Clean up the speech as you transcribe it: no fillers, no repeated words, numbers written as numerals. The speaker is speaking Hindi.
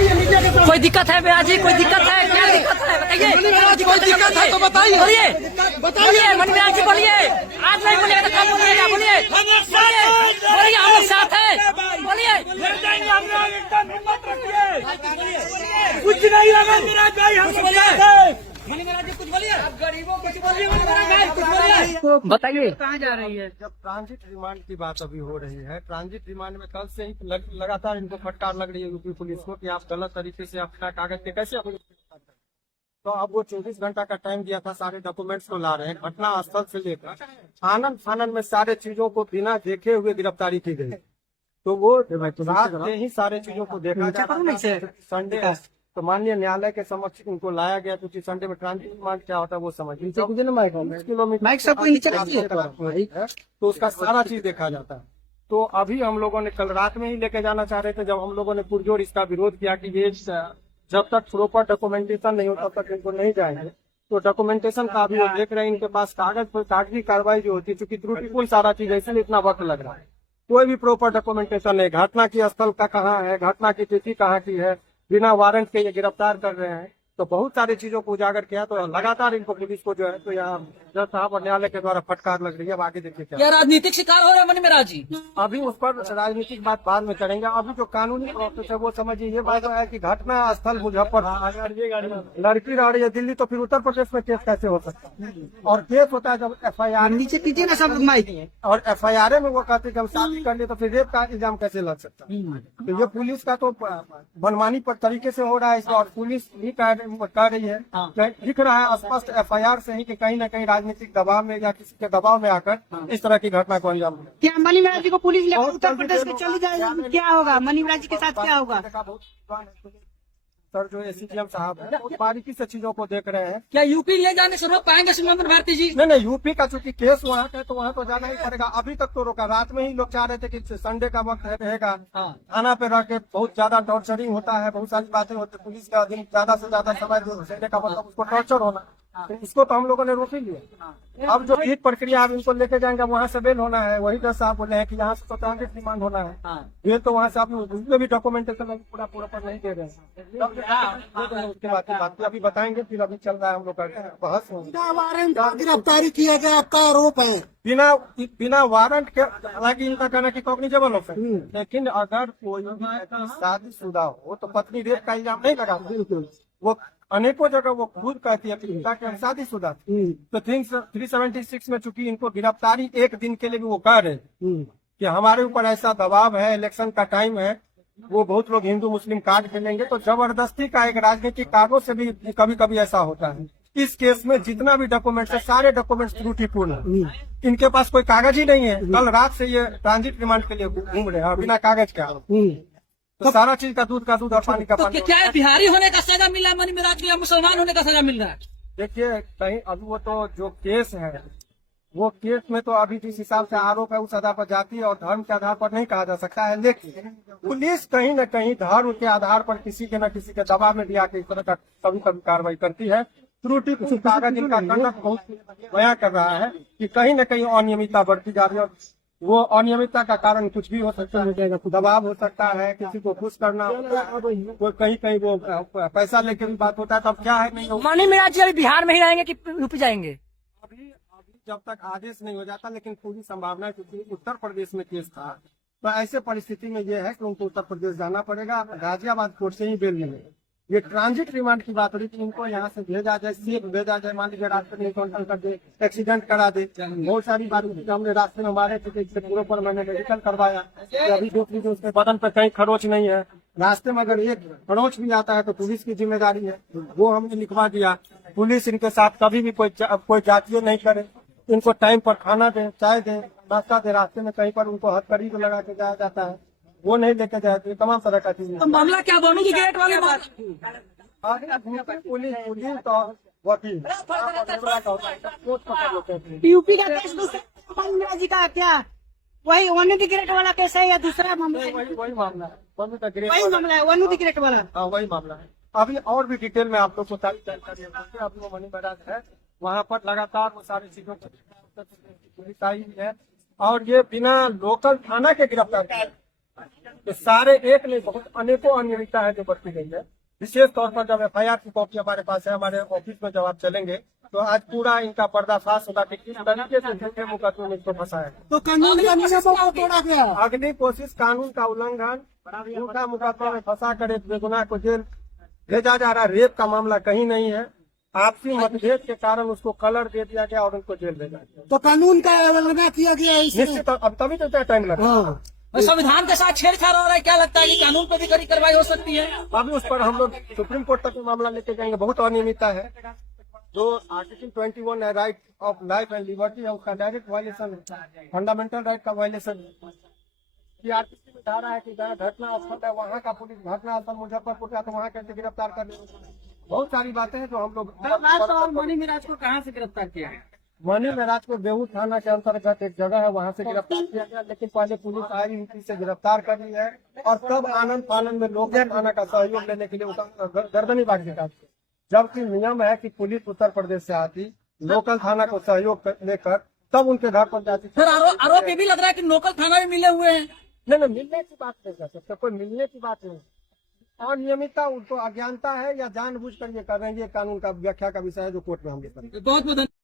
कोई दिक्कत है मेरा जी? कोई दिक्कत है? क्या दिक्कत है बताइए? कोई दिक्कत है तो बताइए। बोलिए बोलिए मनी मेरा जी बोलिए। आज नहीं बोलिएगा तो कब बोलिएगा? बोलिए बोलिए हम लोग साथ हैं। बोलिए कुछ नहीं होगा मेरा भाई, हम मनी मेरा जी कुछ बोलिए। आप गरीबों कुछ बोलिए मेरा भाई, कुछ बोलिए। बताइए कहाँ जा रही है? जब ट्रांजिट रिमांड की बात अभी हो रही है, ट्रांजिट रिमांड में कल से ही लगातार इनको फटकार लग रही है यूपी पुलिस को कि आप गलत तरीके से अपना कागज पे कैसे अपने। तो अब वो 24 घंटा का टाइम दिया था, सारे डॉक्यूमेंट्स को ला रहे हैं। घटना स्थल से लेकर आनंद फानन में सारे चीजों को बिना देखे हुए गिरफ्तारी की गई। तो वो रात में ही सारे चीजों को देखा जाता संडे तो माननीय न्यायालय के समक्ष इनको लाया गया, क्योंकि संडे में ट्रांजिट रिमांड क्या होता है वो समझ किलोमीटर तो उसका सारा चीज देखा जाता है। तो अभी हम लोगों ने कल रात में ही लेके जाना चाह रहे थे, जब हम लोगों ने पुरजोर इसका विरोध किया कि ये जब तक प्रॉपर डॉक्यूमेंटेशन नहीं होता तब तक इनको नहीं जाएंगे। तो डॉक्यूमेंटेशन का अभी वो देख रहे हैं, इनके पास कागजी कार्रवाई जो होती है, चूंकि त्रुटिपूर्ण सारा चीज है इसलिए इतना वक्त लग रहा है। कोई भी प्रॉपर डॉक्यूमेंटेशन नहीं, घटना की स्थल का कहाँ है, घटना की तिथि कहाँ की है, बिना वारंट के ये गिरफ्तार कर रहे हैं। तो बहुत सारी चीजों को उजागर किया, तो लगातार इनको पुलिस को जो है तो यहाँ जज साहब और न्यायालय के द्वारा फटकार लग रही है। अब आगे देखिए क्या राजनीतिक शिकार हो रहा है मनी मेरा जी। अभी उस पर राजनीतिक बात बाद में करेंगे। अभी जो कानूनी प्रोसेस है वो समझिए। ये बात है कि घटना स्थल मुजफ्फरपुर, लड़की रह रही है दिल्ली, तो फिर उत्तर प्रदेश में केस कैसे हो सकता है? और केस होता है जब FIR नीचे कीजिए ना सब माइक, और FIR में वो कहते हैं कि हम शादी कर लिए, तो फिर रेप का इल्जाम कैसे लग सकता है? तो ये पुलिस का तो मनमानी पर तरीके से हो रहा है, और पुलिस भी कह रही है, दिख रहा है स्पष्ट FIR से ही कि कहीं न कहीं राजनीतिक दबाव में या किसी के दबाव में आकर इस तरह की घटना को अंजाम दिया। क्या मनी मेरा जी को पुलिस लेकर उत्तर प्रदेश में चली जाएगी? क्या होगा मनी मेरा जी के साथ, क्या होगा? सर जो ACGM साहब है बहुत बारीकी से चीजों को देख रहे हैं। क्या यूपी ले जाने से रोक पाएंगे सुमंत्र भारती जी? नहीं, यूपी का चूंकि केस वहाँ का है तो वहाँ तो जाना ही पड़ेगा। अभी तक तो रोका, रात में ही लोग चाह रहे थे कि संडे का वक्त रहेगा, थाना पे रह के बहुत ज्यादा टॉर्चरिंग होता है, बहुत सारी बातें होती है, पुलिस का दिन ज्यादा से ज्यादा समय संडे का मतलब उसको टॉर्चर होना, तो इसको तो हम लोगों ने रोक ही लिया। अब जो ईद प्रक्रिया अब इनको लेके जाएंगे, वहाँ से बेल होना है। वही जज साहब बोले हैं कि यहाँ से तो ट्रांजिट रिमांड होना है, ये तो वहाँ से उसमें भी डॉक्यूमेंटेशन पूरा पर नहीं दे रहे हैं। उसके बाद की बात अभी बताएंगे, फिर अभी चल रहा है हम लोग का बहस। गिरफ्तारी किया गया आपका आरोप है बिना वारंट के, हालांकि इनका कहना कि कॉग्निजेबल हो सकता है, लेकिन अगर कोई शादीशुदा हो तो पत्नी रेप का इल्जाम नहीं लगा। वो अनेकों जगह वो खुद कहती है कि शादीशुदा तो 376 में चूंकि इनको गिरफ्तारी एक दिन के लिए भी वो कह रहे कि हमारे ऊपर ऐसा दबाव है, इलेक्शन का टाइम है, वो बहुत लोग हिंदू मुस्लिम कार्ड खेलेंगे, तो जबरदस्ती का एक राजनीतिक कारणों से भी कभी कभी ऐसा होता है। इस केस में जितना भी डॉक्यूमेंट्स है सारे डॉक्यूमेंट्स त्रुटिपूर्ण है, इनके पास कोई कागज ही नहीं है। कल रात से ये ट्रांजिट रिमांड के लिए घूम रहे हैं बिना कागज के। तो सारा चीज का दूध और पानी का पानी। क्या है, बिहारी होने का सजा मिला मनी मेराज को या मुसलमान होने का सजा मिल रहा है? देखिए कहीं अभी वो तो जो केस है वो केस में तो अभी जिस हिसाब से आरोप है उस आधार पर जाति और धर्म के आधार पर नहीं कहा जा सकता है, लेकिन पुलिस कहीं न कहीं धर्म के आधार पर किसी के न किसी के दबाव में भी आके इस तरह का कभी कभी कार्रवाई करती है। त्रुटि कागज इनका कंडक्ट बहुत बयां कर रहा है कि कहीं न कहीं अनियमितता बढ़ती जा रही है, और वो अनियमितता का कारण कुछ भी हो सकता है, दबाव हो सकता है, किसी को खुश करना होता है, वो कहीं वो पैसा लेके भी बात होता है। तब क्या है, नहीं मनी मेराज जी अभी बिहार में ही रहेंगे कि यूपी जाएंगे? अभी जब तक आदेश नहीं हो जाता, लेकिन पूरी संभावना है क्योंकि उत्तर प्रदेश में केस था, तो ऐसे परिस्थिति में ये है कि उनको उत्तर प्रदेश जाना पड़ेगा, गाजियाबाद कोर्ट से ही बेल मिलेगी। ये ट्रांजिट रिमांड की बात हो रही थी, इनको यहाँ से भेजा जाए, सेफ भेजा जाए, मान लीजिए रास्ते में काउंटर कर दे, एक्सीडेंट करा दे, बहुत सारी बात हमने रास्ते में मारे थे, इससे पूरे पर मैंने मेडिकल करवाया। अभी दूसरी जो उसके बदन पर कहीं खरोच नहीं है, रास्ते में अगर एक खरोच भी आता है तो पुलिस की जिम्मेदारी है, वो हमने लिखवा दिया। पुलिस इनके साथ कभी भी कोई जातीय नहीं करे, इनको टाइम पर खाना दे, चाय दे, नाश्ता दे, रास्ते में कहीं पर उनको हथकड़ी लगा के जाया जाता है, वो नहीं लेके जाए, तमाम तरह का चीज। तो मामला क्या बनी की गेट वाले पुलिस तो वकील यूपी का केस दूसरा मनी मेरा जी का क्या वही वन ग्रेट वाला केस है या दूसरा मामला? वही मामला है, वही मामला है वन ग्रेट वाला। हाँ वही मामला है। अभी और भी डिटेल में आप लोग को सारी जानकारी है। अभी वो मनी मेराज है वहाँ पर लगातार वो सारी चीजों को पुलिस आई है, और ये बिना लोकल थाना के गिरफ्तार तो सारे एक नहीं बहुत अनेकों अनियमितता है जो बरती गई है। विशेष तौर पर जब FIR की कॉपी हमारे पास है, हमारे ऑफिस में जब आप चलेंगे तो आज पूरा इनका पर्दाफाश होगा कि किस तरीके से झूठे मुकदमे में इसको फंसा है। तो कानून का नियमों को तोड़ा गया। अग्नि कोशिश कानून का उल्लंघन, झूठा मुकदमा में फंसा कर एक बेगुनाह को जेल भेजा जा रहा। रेप का मामला कहीं नहीं है, आपसी मतभेद के कारण उसको कलर दे दिया गया और उनको जेल भेजा गया। तो कानून का उल्लंघन किया गया है इसमें। निश्चित अब तभी तो इतना टाइम लगा। और संविधान के साथ छेड़छाड़ हो रहा है, क्या लगता है कि कानून पर भी कड़ी कार्रवाई हो सकती है? अभी उस पर हम लोग सुप्रीम कोर्ट तक मामला लेके जाएंगे। बहुत अनियमितता है, जो आर्टिकल 21 है, right of life and liberty है, उसका डायरेक्ट वायलेशन है, फंडामेंटल राइट का वायलेशन है। CRPC में धारा है कि जहाँ घटना स्थल है वहाँ का पुलिस घटना स्थल मुजफ्फरपुर का तो वहाँ कैसे गिरफ्तार कर ले। बहुत सारी बातें हैं जो हम लोग मणि मिराज को कहाँ से गिरफ्तार किया है? मणि महराज को बेहू थाना के अंतर्गत एक जगह है वहाँ से गिरफ्तार किया गया, लेकिन पहले पुलिस आई यूपी से गिरफ्तार कर ली है और तब आनंद फानंद में लोकल थाना का सहयोग लेने के लिए गर्दनी बाग निकाल, जबकि नियम है कि पुलिस उत्तर प्रदेश से आती, लोकल थाना को सहयोग लेकर तब उनके घर पर जाती। सर आरोप ये भी लग रहा है कि लोकल थाना भी मिले हुए हैं। नहीं, मिलने की बात नहीं कर सकते, कोई मिलने की बात नहीं। अनियमितता उनको अज्ञानता है या जानबूझकर ये कर रहे हैं, ये कानून का व्याख्या का विषय है जो कोर्ट में हम ये करेंगे। बहुत बहुत